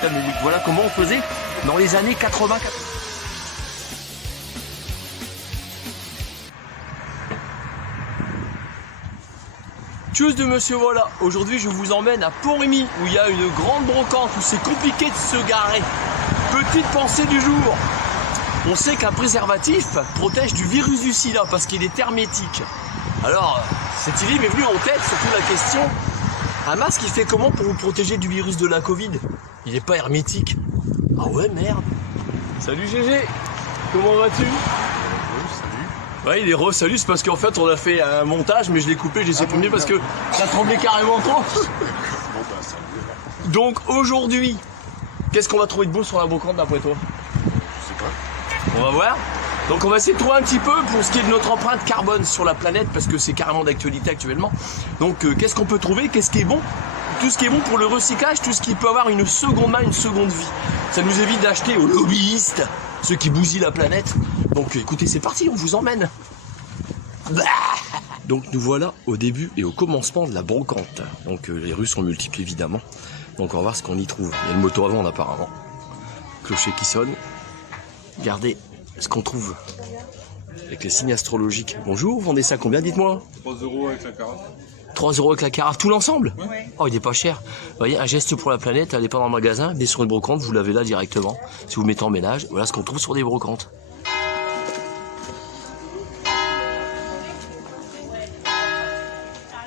système oblique. Voilà comment on faisait dans les années 80. Tchuss de monsieur, voilà. Aujourd'hui, je vous emmène à Pont-Rémy, où il y a une grande brocante, où c'est compliqué de se garer. Petite pensée du jour. On sait qu'un préservatif protège du virus du sida, parce qu'il est hermétique. Alors, cette idée m'est venue en tête, surtout la question, un masque, il fait comment pour vous protéger du virus de la Covid? Il n'est pas hermétique. Ah ouais, merde. Salut GG, comment vas-tu? Ouais, il est rose, salut, c'est parce qu'en fait on a fait un montage, mais je l'ai coupé, j'ai supprimé parce que ça tremblait carrément trop. Donc aujourd'hui, qu'est-ce qu'on va trouver de beau sur la brocante d'après toi? Je sais pas. On va voir. Donc on va essayer de trouver un petit peu pour ce qui est de notre empreinte carbone sur la planète, parce que c'est carrément d'actualité actuellement. Donc qu'est-ce qu'on peut trouver? Qu'est-ce qui est bon? Tout ce qui est bon pour le recyclage, tout ce qui peut avoir une seconde main, une seconde vie. Ça nous évite d'acheter aux lobbyistes, ceux qui bousillent la planète. Donc écoutez, c'est parti, on vous emmène. Donc nous voilà au début et au commencement de la brocante. Donc les rues sont multiples évidemment. Donc on va voir ce qu'on y trouve. Il y a le moto à vendre apparemment. Clocher qui sonne. Regardez ce qu'on trouve. Avec les signes astrologiques. Bonjour, vous vendez ça combien, dites-moi? 3 € avec la carafe. 3 € avec la carafe, tout l'ensemble? Ouais. Oh, il est pas cher. Vous voyez, un geste pour la planète, allez pas dans le magasin, venez sur une brocante, vous l'avez là directement. Si vous mettez en ménage, voilà ce qu'on trouve sur des brocantes.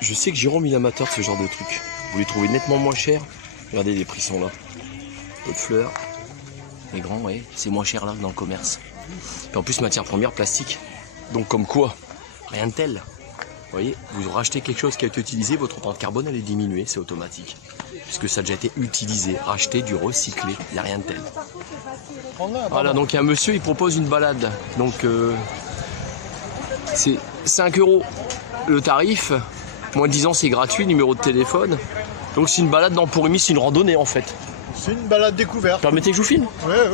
Je sais que Jérôme il est amateur de ce genre de truc. Vous les trouvez nettement moins cher. Regardez, les prix sont là. Peu de fleurs. Les grands, ouais, c'est moins cher là que dans le commerce. Et en plus, matière première, plastique. Donc comme quoi, rien de tel. Vous voyez, vous rachetez quelque chose qui a été utilisé, votre empreinte carbone elle est diminuée, c'est automatique. Puisque ça a déjà été utilisé, racheté, du recyclé, il n'y a rien de tel. Voilà, donc il y a un monsieur, il propose une balade. Donc c'est 5 € le tarif, moins de 10 ans c'est gratuit, numéro de téléphone. Donc c'est une balade dans Pont-Rémy, c'est une randonnée en fait. C'est une balade découverte. Permettez que je vous filme?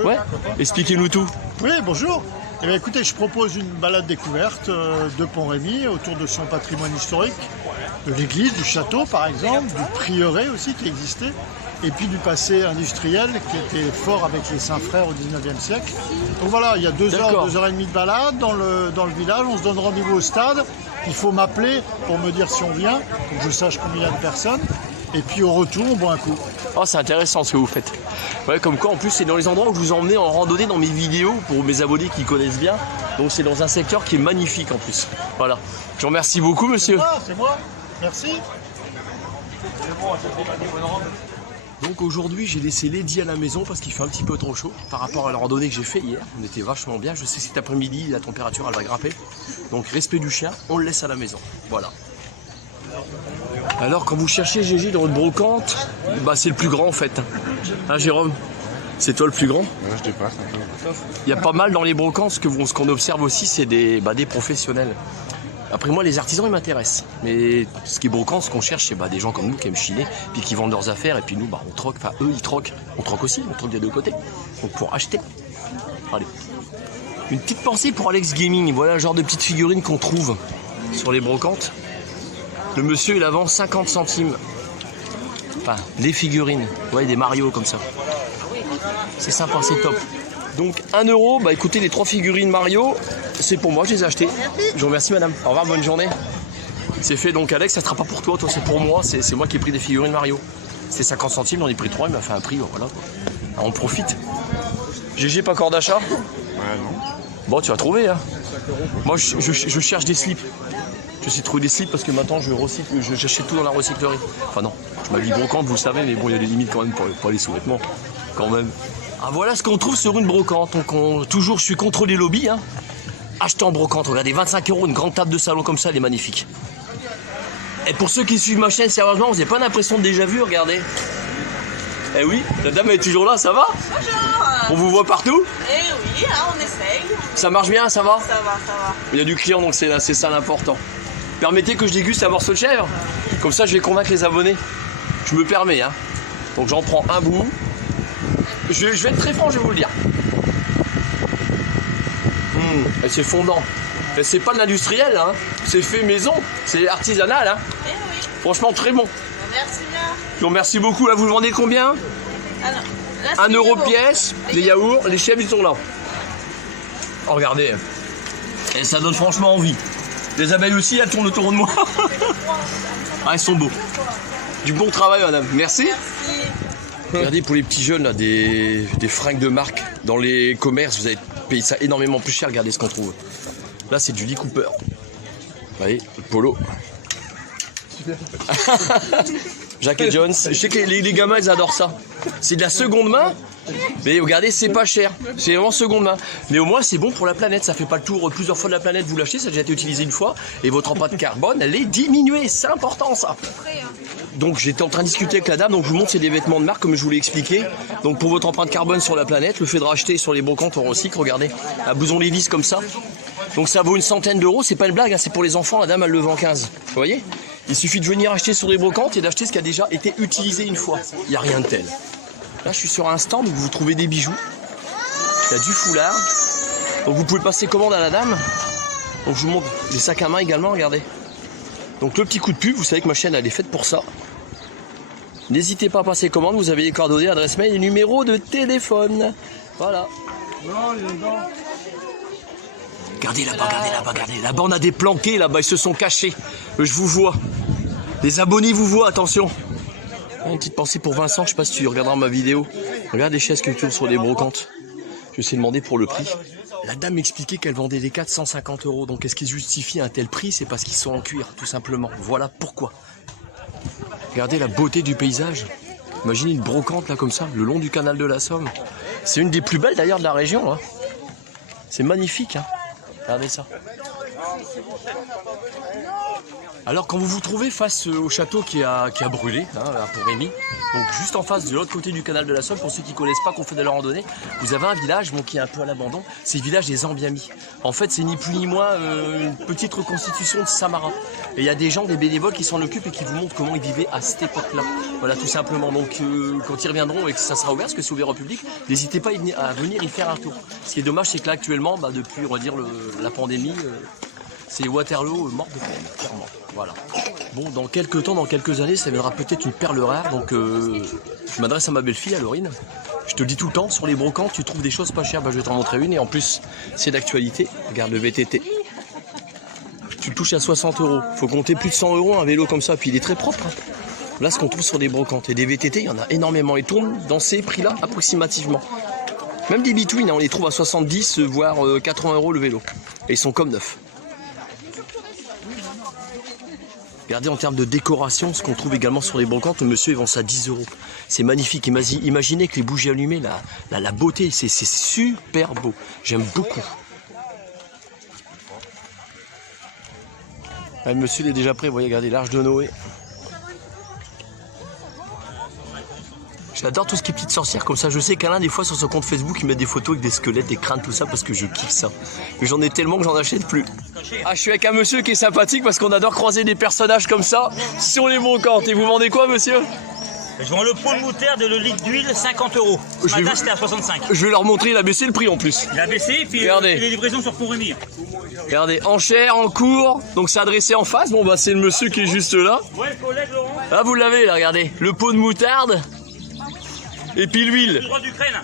Ouais. Expliquez-nous tout. Oui, bonjour. Eh bien, écoutez, je propose une balade découverte de Pont-Rémy autour de son patrimoine historique, de l'église, du château par exemple, du prieuré aussi qui existait, et puis du passé industriel qui était fort avec les Saints-Frères au 19e siècle. Donc voilà, il y a 2 heures, 2 heures et demie de balade dans le village, on se donne rendez-vous au stade. Il faut m'appeler pour me dire si on vient, pour que je sache combien il y a de personnes. Et puis au retour, on boit un coup. Oh, c'est intéressant ce que vous faites. Ouais, comme quoi, en plus, c'est dans les endroits où je vous emmène en randonnée dans mes vidéos pour mes abonnés qui connaissent bien. Donc, c'est dans un secteur qui est magnifique en plus. Voilà. Je vous remercie beaucoup, monsieur. C'est moi. Merci. Donc, aujourd'hui, j'ai laissé Lady à la maison parce qu'il fait un petit peu trop chaud par rapport à la randonnée que j'ai fait hier. On était vachement bien. Je sais que cet après-midi, la température, elle va grimper. Donc, respect du chien, on le laisse à la maison. Voilà. Alors quand vous cherchez GG dans votre brocante, bah c'est le plus grand en fait. Hein Jérôme? C'est toi le plus grand? Ouais, je dépasse un peu. Il y a pas mal dans les brocantes, ce qu'on observe aussi c'est des professionnels. Après moi les artisans ils m'intéressent. Mais ce qui est brocante, ce qu'on cherche c'est des gens comme nous qui aiment chiner, puis qui vendent leurs affaires et puis nous on troque, enfin eux ils troquent. On troque aussi, on troque des deux côtés. Donc pour acheter. Allez. Une petite pensée pour Alex Gaming, voilà le genre de petites figurines qu'on trouve sur les brocantes. Le monsieur il la vend 50 centimes. Enfin, des figurines. Ouais, des Mario comme ça. C'est sympa, c'est top. Donc 1 €, bah écoutez, les 3 figurines Mario, c'est pour moi, je les ai achetées. Je vous remercie madame. Au revoir, bonne journée. C'est fait donc Alex, ça sera pas pour toi, c'est pour moi. C'est moi qui ai pris des figurines Mario. C'était 50 centimes, j'en ai pris 3, il m'a fait un prix, voilà. Alors, on profite. GG, pas encore d'achat? Ouais, non. Bon, tu vas trouver, hein. Moi, je cherche des slips. J'essaie de trouver des slips parce que maintenant j'achète tout dans la recyclerie. Enfin non, je m'habille brocante, vous le savez, mais bon, il y a des limites quand même pour les sous-vêtements. Quand même. Ah voilà ce qu'on trouve sur une brocante. Donc toujours je suis contre les lobbies. Hein. Acheter en brocante, regardez, 25 €, une grande table de salon comme ça, elle est magnifique. Et pour ceux qui suivent ma chaîne sérieusement, vous n'avez pas l'impression de déjà vu, regardez. Eh oui, la dame elle est toujours là, ça va? Bonjour. On vous voit partout? Eh oui, on essaye. Ça marche bien, ça va? Ça va. Il y a du client, donc c'est ça l'important. Permettez que je déguste un morceau de chèvre. Comme ça, je vais convaincre les abonnés. Je me permets, hein. Donc j'en prends un bout. Je vais être très franc, je vais vous le dire. Et c'est fondant. Et c'est pas de l'industriel, hein. C'est fait maison. C'est artisanal, hein. Eh oui. Franchement, très bon. Merci bien. Je vous remercie beaucoup. Là, vous le vendez combien? Alors, là, 1 euro pièce, les yaourts, les chèvres ils sont là. Oh, regardez. Et ça donne franchement envie. Les abeilles aussi, elles tournent autour de moi. Ah, elles sont beaux. Du bon travail, madame. Merci. Regardez pour les petits jeunes, là, des fringues de marque. Dans les commerces, vous allez payer ça énormément plus cher. Regardez ce qu'on trouve. Là, c'est du Lee Cooper. Vous voyez, le polo. Jack et Jones. Je sais que les gamins, ils adorent ça. C'est de la seconde main. Mais regardez, c'est pas cher. C'est vraiment seconde main. Mais au moins, c'est bon pour la planète. Ça fait pas le tour plusieurs fois de la planète. Vous l'achetez, ça a déjà été utilisé une fois. Et votre empreinte carbone, elle est diminuée. C'est important, ça. Donc, j'étais en train de discuter avec la dame. Donc, je vous montre, c'est des vêtements de marque, comme je vous l'ai expliqué. Donc, pour votre empreinte carbone sur la planète, le fait de racheter sur les brocantes, on recycle. Regardez, un blouson Levi's comme ça. Donc, ça vaut une centaine d'euros. C'est pas une blague, hein, c'est pour les enfants. La dame, elle le vend 15. Vous voyez? Il suffit de venir acheter sur les brocantes et d'acheter ce qui a déjà été utilisé une fois. Il n'y a rien de tel. Là, je suis sur un stand où vous trouvez des bijoux. Il y a du foulard. Donc, vous pouvez passer commande à la dame. Donc, je vous montre des sacs à main également, regardez. Donc, le petit coup de pub, vous savez que ma chaîne, elle est faite pour ça. N'hésitez pas à passer commande. Vous avez les coordonnées, adresse mail et numéro de téléphone. Voilà. Regardez là-bas, regardez là-bas, regardez. Là-bas, on a des planqués, là-bas, ils se sont cachés. Je vous vois. Les abonnés vous voient, attention. Une petite pensée pour Vincent, je sais pas si tu regarderas ma vidéo. Regarde les chaises culture sur les brocantes. Je me suis demandé pour le prix. La dame m'expliquait qu'elle vendait des 450 euros. Donc est-ce qu'ils justifient un tel prix? C'est parce qu'ils sont en cuir, tout simplement. Voilà pourquoi. Regardez la beauté du paysage. Imaginez une brocante là comme ça, le long du canal de la Somme. C'est une des plus belles d'ailleurs de la région. Hein. C'est magnifique. Hein. Regardez ça. Alors quand vous vous trouvez face au château qui a brûlé, hein, à Pont-Rémy, donc juste en face de l'autre côté du canal de la Somme, pour ceux qui ne connaissent pas, qu'on fait de la randonnée, vous avez un village bon, qui est un peu à l'abandon, c'est le village des Ambiamis. En fait c'est ni plus ni moins une petite reconstitution de Samarin. Et il y a des gens, des bénévoles qui s'en occupent et qui vous montrent comment ils vivaient à cette époque-là. Voilà tout simplement. Donc quand ils reviendront et que ça sera ouvert, parce que c'est ouvert au public, n'hésitez pas à venir y faire un tour. Ce qui est dommage, c'est que là actuellement, depuis on va dire, la pandémie, c'est Waterloo mort de peine, clairement. Voilà. Bon, dans quelques temps, dans quelques années, ça viendra peut-être une perle rare. Donc, je m'adresse à ma belle-fille, à Laurine. Je te le dis tout le temps, sur les brocantes, tu trouves des choses pas chères. Je vais t'en montrer une. Et en plus, c'est d'actualité. Regarde le VTT. Tu le touches à 60 euros. Faut compter plus de 100 euros un vélo comme ça. Puis il est très propre. Hein. Là, ce qu'on trouve sur des brocantes. Et des VTT, il y en a énormément. Ils tournent dans ces prix-là, approximativement. Même des Between, hein, on les trouve à 70, voire 80 euros le vélo. Et ils sont comme neufs. Regardez en termes de décoration, ce qu'on trouve également sur les brocantes, le monsieur il vend ça à 10 euros. C'est magnifique, imaginez que les bougies allumées, la beauté, c'est super beau. J'aime beaucoup. Ah, le monsieur il est déjà prêt, vous voyez, regardez l'Arche de Noé. J'adore tout ce qui est petite sorcière, comme ça je sais qu'Alain des fois sur son compte Facebook il met des photos avec des squelettes, des crânes, tout ça parce que je kiffe ça. Mais j'en ai tellement que j'en achète plus. Ah, je suis avec un monsieur qui est sympathique parce qu'on adore croiser des personnages comme ça sur les brocantes. Et vous vendez quoi, monsieur? Je vends le pot de moutarde et le litre d'huile 50 euros. Ce matin c'était à 65. Je vais leur montrer, il a baissé le prix en plus. Il a baissé, puis regardez. Les livraisons sur Pont-Rémy. Regardez, enchère, en cours, donc c'est adressé en face. Bon bah c'est le monsieur qui est juste là. Ouais, collègue Laurent. Ah, vous l'avez là, regardez, le pot de moutarde. Et puis l'huile. Droit d'Ukraine.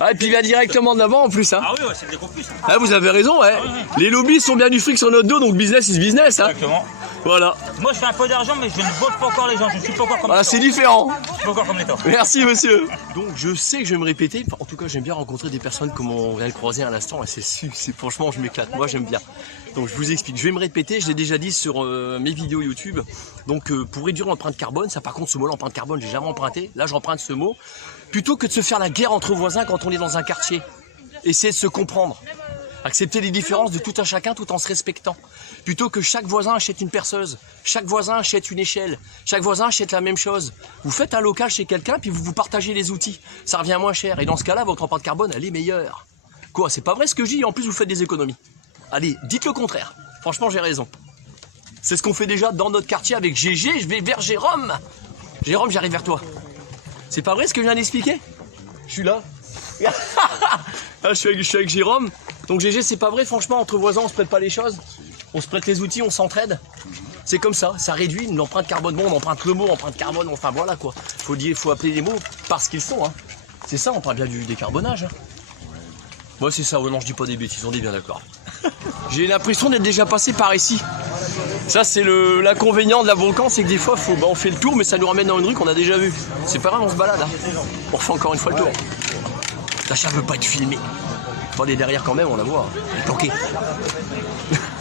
Ah, et puis il vient directement de l'avant en plus. Hein. Ah oui, ouais, c'est le déconfus. Ah, vous avez raison, ouais. Les lobbies sont bien du fric sur notre dos, donc business is business. Hein. Exactement. Voilà. Moi je fais un peu d'argent, mais je ne vote pas encore les gens. Je ne suis pas encore comme Voilà, c'est différent. Je suis pas encore comme l'État. Merci, monsieur. Donc je sais que je vais me répéter. Enfin, en tout cas, j'aime bien rencontrer des personnes comme on vient de croiser à l'instant. Et c'est franchement, je m'éclate. Moi, j'aime bien. Donc je vous explique. Je vais me répéter. Je l'ai déjà dit sur mes vidéos YouTube. Donc pour réduire l'empreinte carbone, ça par contre, ce mot, l'empreinte carbone, j'ai jamais emprunté. Là, j'emprunte ce mot. Plutôt que de se faire la guerre entre voisins quand on est dans un quartier. Essayez de se comprendre. Accepter les différences de tout un chacun tout en se respectant. Plutôt que chaque voisin achète une perceuse, chaque voisin achète une échelle, chaque voisin achète la même chose. Vous faites un local chez quelqu'un puis vous vous partagez les outils. Ça revient moins cher. Et dans ce cas-là, votre empreinte carbone, elle est meilleure. Quoi, c'est pas vrai ce que je dis, en plus vous faites des économies. Allez, dites le contraire. Franchement, j'ai raison. C'est ce qu'on fait déjà dans notre quartier avec GG. Je vais vers Jérôme. Jérôme, j'arrive vers toi. C'est pas vrai ce que je viens d'expliquer? Je suis là. Ah, je suis avec Jérôme. Donc GG, c'est pas vrai, franchement, entre voisins, on se prête pas les choses. On se prête les outils, on s'entraide. C'est comme ça, ça réduit l'empreinte carbone. Bon, on emprunte le mot, empreinte carbone, enfin voilà quoi. Faut appeler les mots parce qu'ils sont. Hein. C'est ça, on parle bien du décarbonage. Hein. Ouais, c'est ça, ouais, non, je dis pas des bêtises, on est bien d'accord. J'ai l'impression d'être déjà passé par ici. Ça, c'est l'inconvénient de la Volcan, c'est que des fois, on fait le tour, mais ça nous ramène dans une rue qu'on a déjà vue. C'est pas grave, on se balade. Hein. On refait encore une fois le tour. Sacha veut pas être filmé. Attendez, derrière quand même, on la voit. Elle est planquée.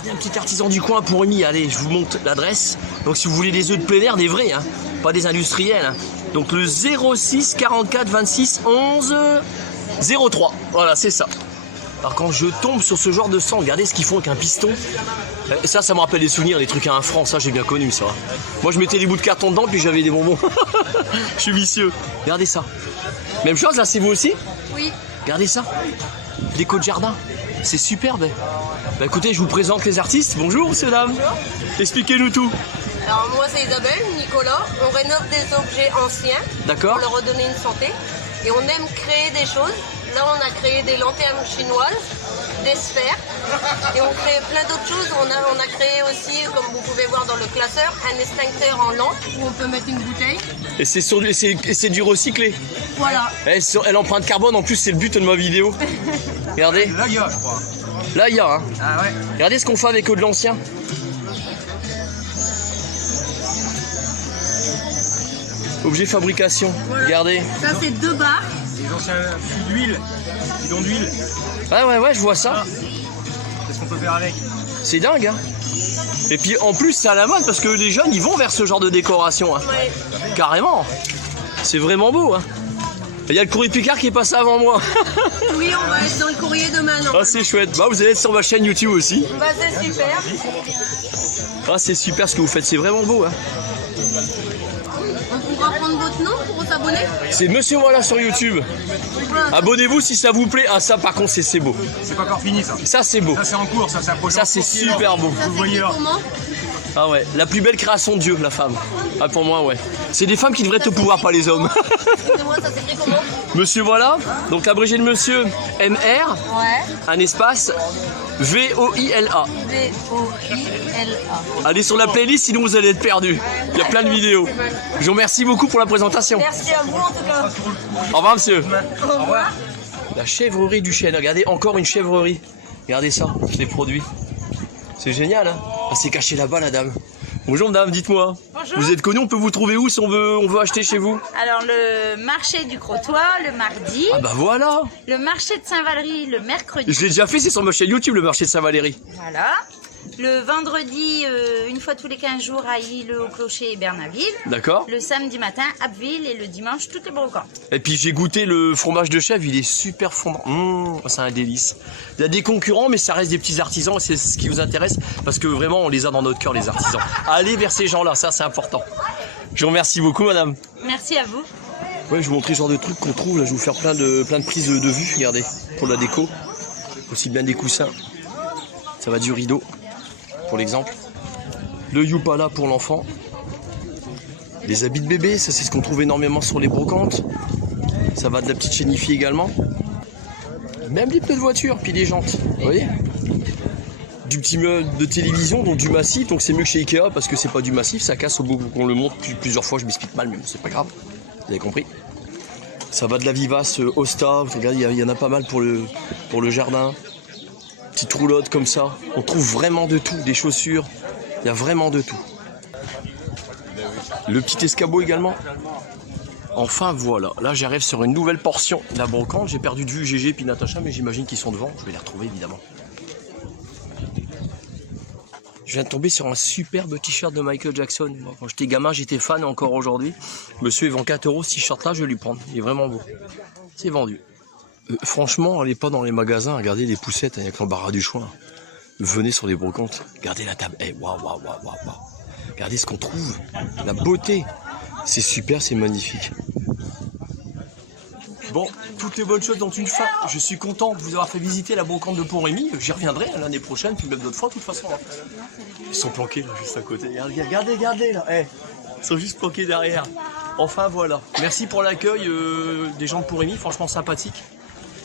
Il y a un petit artisan du coin pour Rémi. Allez, je vous montre l'adresse. Donc, si vous voulez des œufs de plein air, des vrais, hein, pas des industriels. Hein. Donc, le 06 44 26 11 03. Voilà, c'est ça. Alors quand je tombe sur ce genre de sang, regardez ce qu'ils font avec un piston. Ça me rappelle des souvenirs, des trucs à 1 franc, ça j'ai bien connu ça. Moi je mettais des bouts de carton dedans puis j'avais des bonbons. Je suis vicieux. Regardez ça. Même chose là, c'est vous aussi? Oui. Regardez ça. Déco de jardin. C'est superbe. Bah écoutez, je vous présente les artistes. Bonjour monsieur, dames. Expliquez-nous tout. Alors moi c'est Isabelle, Nicolas. On rénove des objets anciens D'accord. pour leur redonner une santé. Et on aime créer des choses. Là, on a créé des lanternes chinoises, des sphères, et on crée plein d'autres choses. On a créé aussi, comme vous pouvez voir dans le classeur, un extincteur en lampe où on peut mettre une bouteille. Et c'est du recyclé. Voilà. L'empreinte carbone, en plus, c'est le but de ma vidéo. Regardez. Là, il y a, je crois. Là, il y a. Hein. Ah ouais. Regardez ce qu'on fait avec de l'ancien. Objet fabrication. Voilà. Regardez. Ça, c'est 2 barres. Les anciens fûts d'huile, bidons d'huile. Ouais, je vois ça. Qu'est-ce qu'on peut faire avec? C'est dingue, hein. Et puis en plus, c'est à la mode parce que les jeunes, ils vont vers ce genre de décoration. Hein. Ouais. Carrément. C'est vraiment beau, hein. Il y a le courrier Picard qui est passé avant moi. Oui, on va être dans le courrier demain. Ah, c'est chouette. Bah, vous allez être sur ma chaîne YouTube aussi. Bah, c'est super. Ah, c'est super ce que vous faites. C'est vraiment beau, hein. On pourra prendre votre nom pour s'abonner? C'est Monsieur Voilà sur YouTube. Abonnez-vous si ça vous plaît. Ah, ça par contre, c'est beau. C'est pas encore fini ça. Ça, c'est beau. Ça c'est en cours, ça c'est un projet. Ça, en c'est cours qui est là. super beau. Ça Vous voyez là. comment? Ah ouais, la plus belle création de Dieu, la femme. Ah, pour moi, ouais. C'est des femmes qui devraient être au pouvoir, pas les hommes. Excusez-moi, ça s'écrit comment? Monsieur Voilà. Donc, l'abrégé de Monsieur MR, Ouais. un espace VOILA. V-O-I-L-A. Allez sur la playlist, sinon vous allez être perdus. Il y a plein de vidéos. Je vous remercie beaucoup pour la présentation. Merci à vous en tout cas. Au revoir, monsieur. Au revoir. La chèvrerie du chêne. Regardez, encore une chèvrerie. Regardez ça, les produits. C'est génial, hein. Ah, c'est caché là-bas, la dame. Bonjour, madame, dites-moi. Bonjour. Vous êtes connu, on peut vous trouver où si on veut acheter chez vous? Alors le marché du Crotoy le mardi, Ah bah voilà. le marché de Saint-Valery le mercredi, Je l'ai déjà fait, c'est sur ma chaîne YouTube, le marché de Saint-Valéry. voilà. Le vendredi, une fois tous les 15 jours à Île au Clocher et Bernaville. D'accord. Le samedi matin, Abbeville et le dimanche, toutes les brocantes. Et puis j'ai goûté le fromage de chèvre, il est super fondant. C'est un délice. Il y a des concurrents, mais ça reste des petits artisans, c'est ce qui vous intéresse, parce que vraiment on les a dans notre cœur, les artisans. Allez vers ces gens-là, ça c'est important. Je vous remercie beaucoup, madame. Merci à vous. Ouais, je vous montrer le genre de trucs qu'on trouve. Là, je vais vous faire plein de prises de vue, regardez, pour la déco. Aussi bien des coussins. Ça va du rideau, pour l'exemple. Le Yupala pour l'enfant. Les habits de bébé, ça c'est ce qu'on trouve énormément sur les brocantes. Ça va de la petite chénifie également. Même les pneus de voiture, puis les jantes, vous voyez. Du petit meuble de télévision, donc du massif, donc c'est mieux que chez Ikea parce que c'est pas du massif, ça casse au bout qu'on le monte plusieurs fois, je m'explique mal, mais c'est pas grave, vous avez compris. Ça va de la vivace Osta, regardez, il y en a pas mal pour le jardin. Petite roulotte comme ça, on trouve vraiment de tout, des chaussures, il y a vraiment de tout. Le petit escabeau également. Enfin voilà, là j'arrive sur une nouvelle portion de la brocante. J'ai perdu de vue GG et Natacha, mais j'imagine qu'ils sont devant. Je vais les retrouver évidemment. Je viens de tomber sur un superbe t-shirt de Michael Jackson. Moi, quand j'étais gamin, j'étais fan encore aujourd'hui. Monsieur, il vend 4 € ce t-shirt là, je vais lui prendre. Il est vraiment beau. C'est vendu. Franchement, allez pas dans les magasins, regardez les poussettes avec l'embarras du choix. Venez sur les brocantes, regardez la table. Eh, waouh. Regardez ce qu'on trouve, la beauté. C'est super, c'est magnifique. Bon, toutes les bonnes choses dans une fin. Je suis content de vous avoir fait visiter la brocante de Pont-Rémy. J'y reviendrai l'année prochaine, puis même d'autres fois, de toute façon. Ils sont planqués là, juste à côté. Regardez là. Eh, ils sont juste planqués derrière. Enfin voilà. Merci pour l'accueil des gens de Pont-Rémy, franchement sympathique.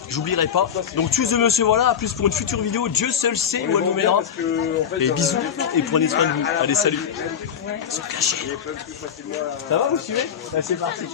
J'oublierai pas. Donc tchuss de monsieur voilà, à plus pour une future vidéo. Dieu seul sait où elle nous mènera. Et bisous et prenez soin de vous. Allez, salut. Ils sont cachés. Ça va, vous suivez? C'est parti.